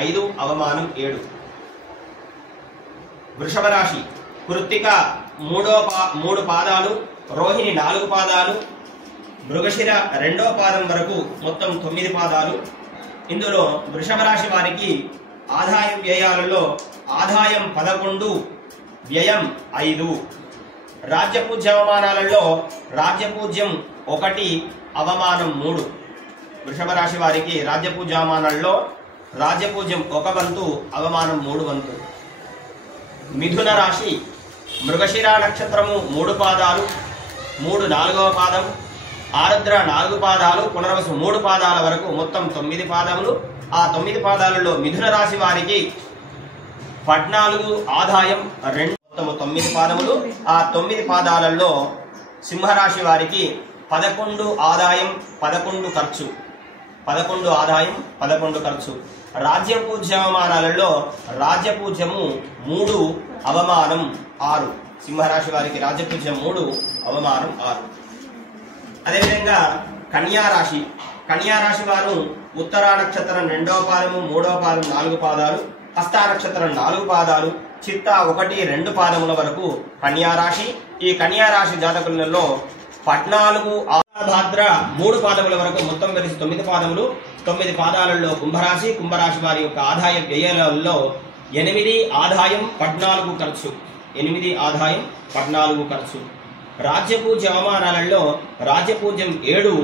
5 అవమానం 7. వృషభ రాశి కృత్తిక 3 పాదాలు, రోహిణి 4 పాదాలు, మృగశిర 2వ పాదం వరకు మొత్తం 9 పాదాలు. ఇందులో వృషభ రాశి వారికి ఆదాయం వ్యయాలలో ఆదాయం 11, వ్యయం 5. రాజ్యపూజ్య అవమానాలలో రాజ్యపూజ్యం 1, అవమానం 3. వృషభ రాశి వారికి రాజ్యపూజ్య అవమానాలలో రాజ్యపూజ్యం 1 వంతు, అవమానం 3 వంతు. మిథున రాశి మృగశిర నక్షత్రము 3 పాదాలు, 3 4వ పాదం, ఆరుద్ర 4 పాదాలు, పునర్వసు 3 పాదాల వరకు మొత్తం 9 పాదములు. ఆ 9 పాదాలలో మిథున రాశి వారికి 14 ఆదాయం 2, మొత్తం 9 పాదములు. ఆ 9 పాదాలలో సింహరాశి వారికి 11 ఆదాయం 11 ఖర్చు, 11 ఆదాయం 11 ఖర్చు. రాజ్యపూజ్య అవమానాలలో రాజ్యపూజ్యము 3, అవమానం 6. సింహరాశి వారికి రాజ్యపూజ్యం 3, అవమానం 6. అదేవిధంగా కన్యారాశి, కన్యారాశి వారు ఉత్తరా నక్షత్రం 2వ పాదము, 3వ పాదం 4 పాదాలు, హస్తా నక్షత్రం 4 పాదాలు, చిత్త 1, 2 పాదముల వరకు కన్యారాశి. ఈ కన్యారాశి జాతకులలో 14 భాద్ర 3 పాదముల వరకు మొత్తం కలిసి 9 పాదములు. 9 పాదాలలో కుంభరాశి, కుంభరాశి వారి యొక్క ఆదాయ వ్యయాలలో 8 ఆదాయం 14 ఖర్చు, 8 ఆదాయం 14 ఖర్చు. రాజ్యపూజ్య అవమానాలలో రాజ్యపూజ్యం 7,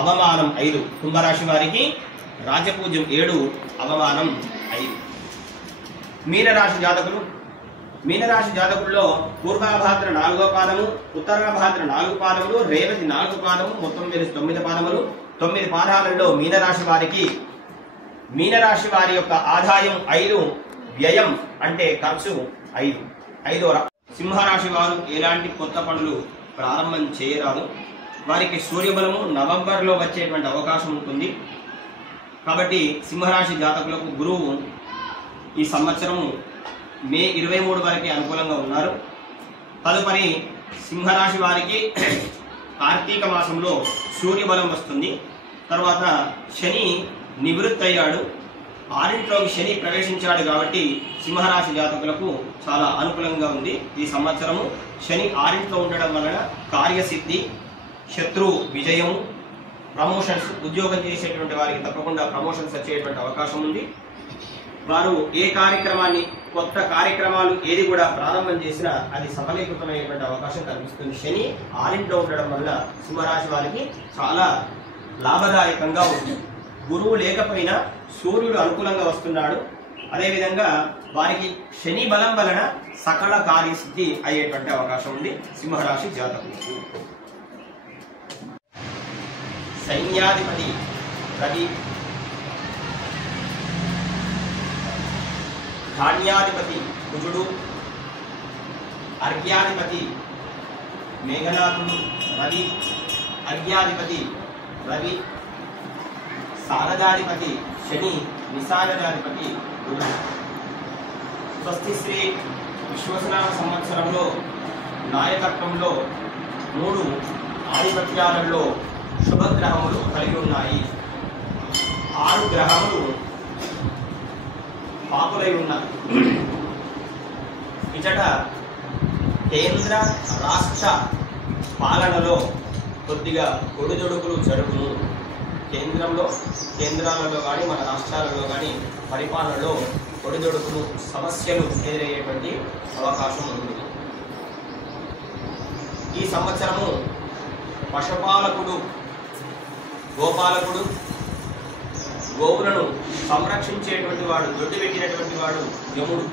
అవమానం 5. కుంభరాశి వారికి రాజ్యపూజ్యం 7, అవమానం 5. మీనరాశి జాతకులు, మీనరాశి జాతకుల్లో పూర్వాభాద్ర 4వ పాదము, ఉత్తరాభాద్ర 4 పాదములు, రేవతి 4 పాదము, మొత్తం కలిసి 9 పాదములు. 9 పాదాలలో మీనరాశి వారికి మీనరాశి వారి యొక్క ఆదాయం 5, వ్యయం అంటే ఖర్చు 5. సింహరాశి వారు ఎలాంటి కొత్త పనులు ప్రారంభం చేయరాదు. వారికి సూర్యబలము నవంబర్లో వచ్చేటువంటి అవకాశం ఉంటుంది. కాబట్టి సింహరాశి జాతకులకు గురువు ఈ సంవత్సరము మే 23 వరకే అనుకూలంగా ఉన్నారు. తదుపరి సింహరాశి వారికి కార్తీక మాసంలో సూర్యబలం వస్తుంది. తర్వాత శని నివృత్తి అయ్యాడు, 6ఇంట్లోకి శని ప్రవేశించాడు. కాబట్టి సింహరాశి జాతకులకు చాలా అనుకూలంగా ఉంది. ఈ సంవత్సరము శని 6ఇంట్లో ఉండడం వలన కార్యసిద్ధి, శత్రు విజయము, ప్రమోషన్స్, ఉద్యోగం చేసేటువంటి వారికి తప్పకుండా ప్రమోషన్స్ వచ్చేటువంటి అవకాశం ఉంది. వారు ఏ కార్యక్రమాన్ని, కొత్త కార్యక్రమాలు ఏది కూడా ప్రారంభం చేసినా అది సఫలీకృతమయ్యేటువంటి అవకాశం కనిపిస్తుంది. శని 6ఇంట్లో ఉండడం వల్ల సింహరాశి వారికి చాలా లాభదాయకంగా ఉంది. గురువు లేకపోయినా సూర్యుడు అనుకూలంగా వస్తున్నాడు. అదేవిధంగా వారికి శని బలం వలన సకల కార్యసిద్ధి అయ్యేటువంటి అవకాశం ఉంది సింహరాశి జాతకులకు. సైన్యాధిపతి రవి, ధాన్యాధిపతి కుజుడు, అర్ఘ్యాధిపతి మేఘనాథుడు రవి, అర్ఘ్యాధిపతి రవి, సారదాధిపతి శని, నిసారదాధిపతి గురుడు. స్వస్తి శ్రీ విశ్వసనామ సంవత్సరంలో నాయకత్వంలో 3 ఆధిపత్యాలలో శుభగ్రహములు కలిగి ఉన్నాయి. 6 గ్రహములు పాపులై ఉన్నాయి. ఇచట కేంద్ర రాష్ట్ర పాలనలో కొద్దిగా ఒడిదొడుకులు జరుగును. కేంద్రాలలో కానీ మన రాష్ట్రాలలో కానీ పరిపాలనలో ఒడిదొడుకులు, సమస్యలు ఎదురయ్యేటువంటి అవకాశం ఉంది. ఈ సంవత్సరము పశుపాలకుడు, గోపాలకుడు, గోవులను సంరక్షించేటువంటి వాడు, దొడ్డి పెట్టినటువంటి వాడు యముడు.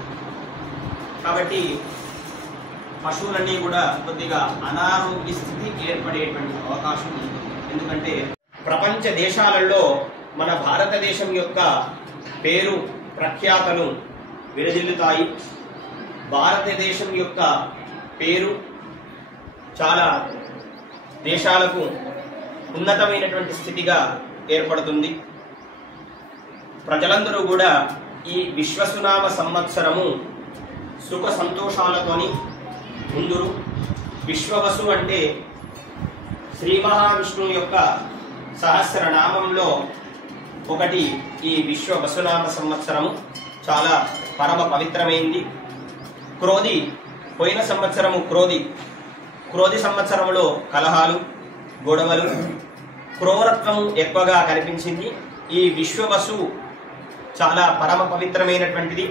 కాబట్టి పశువులన్నీ కూడా కొద్దిగా అనారోగ్య స్థితి ఏర్పడేటువంటి అవకాశం ఉంది. ఎందుకంటే ప్రపంచ దేశాలలో మన భారతదేశం యొక్క పేరు ప్రఖ్యాతలు విరజిల్లుతాయి. భారతదేశం యొక్క పేరు చాలా దేశాలకు ఉన్నతమైనటువంటి స్థితిగా ఏర్పడుతుంది. ప్రజలందరూ కూడా ఈ విశ్వసునామ సంవత్సరము సుఖ సంతోషాలతోని ముందురు. విశ్వవసు అంటే శ్రీ మహావిష్ణువు యొక్క సహస్రనామంలో ఒకటి ఈ విశ్వ వసునామ సంవత్సరము చాలా పరమ పవిత్రమైంది. క్రోధి పోయిన సంవత్సరము క్రోధి సంవత్సరములో కలహాలు, గొడవలు, క్రూరత్వము ఎక్కువగా కనిపించింది. ఈ విశ్వవసు చాలా పరమ పవిత్రమైనటువంటిది.